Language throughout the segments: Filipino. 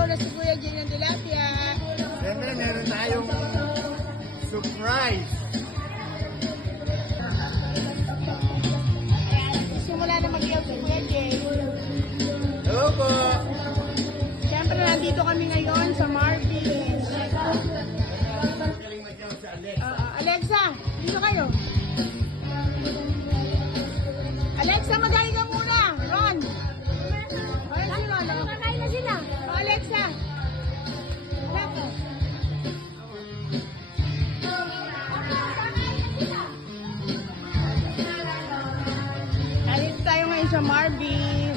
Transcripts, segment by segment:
Nagsasayaw na si Kuya Jay ng tilapia. Siyempre, meron tayong surprise. Simula na mag-iyaw si Kuya Jay. Hello po! Siyempre, nandito kami ngayon sa Marvis. Galing mag-iyaw sa Alex. Alexa, dito kayo. Alexa, magaling ka muna. Ron. Ayan si Ron. Kakain na sila. Alexa. Alexa. Nandito tayo ngayon sa Marvis.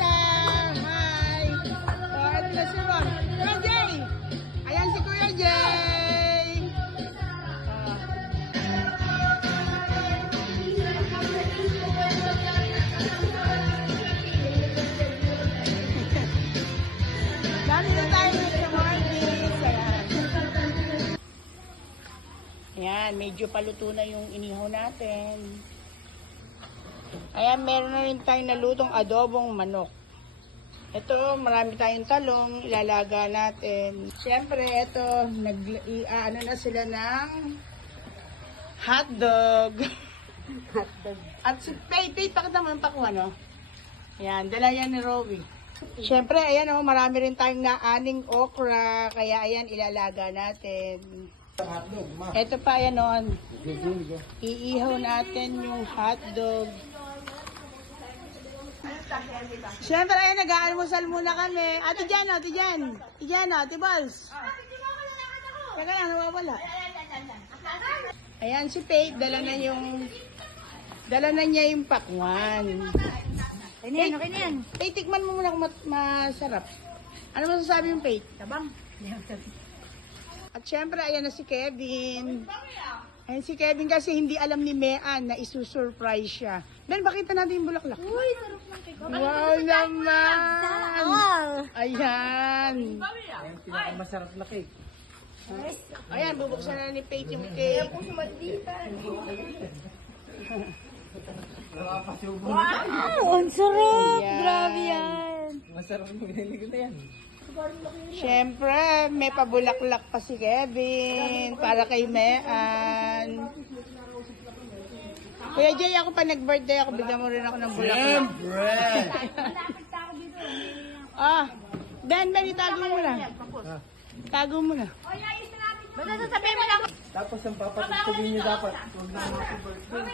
Hi! Oh, ito na si Ron. Kuya Jay! Ayan si Kuya Jay! Dami na tayo sa Marvis. Ayan, medyo paluto na yung inihaw natin. Ayan, meron na rin tayong nalutong adobong manok. Ito, marami tayong talong, ilalaga natin. Siyempre, ito, ano na sila ng hotdog. Hotdog. At si Pei, pakita mo yung pakuha, no? Ayan, dala yan ni Rowie. Siyempre, ayan, oh, marami rin tayong naaning okra, kaya ayan, ilalaga natin. Ito pa, ayan, oh, iihaw natin yung hotdog. Siyempre, ayan, nag-aalmusal muna kami. Ate Jan, Ate Jan. Ate Jan, Ate Balls. Teka lang, nawawala. Ayan, si Faith, dala na niya yung pakwan. Okay na yan. Faith, tikman mo muna kung masarap. Ano masasabi yung Faith? Tabang. At syempre, ayan na si Kevin. Ayan si Kevin kasi hindi alam ni Mean na isusurprise siya. Ben, bakita natin yung bulaklak. Uy, sarap ng cake. Wow naman! Wow! Ayan. Ang pinakamasarap na cake. Ayan, bubuksan na ni Faith yung cake. Nakapasubo. Wow, ang sarap! Ayan. Grabe yan. Masarap mo binili ko na yan. Siyempre, may pabulaklak pa si Kevin para kay Mean. Kuya Jay, ako pa nag-birthday ako, bigyan mo rin ako ng bulaklak. Siyempre! Ben, itago mo na. Tago mo na. Basta sasabihin mo lang. Tapos ang papatugtugin niyo dapat. Huwag na mga birthday.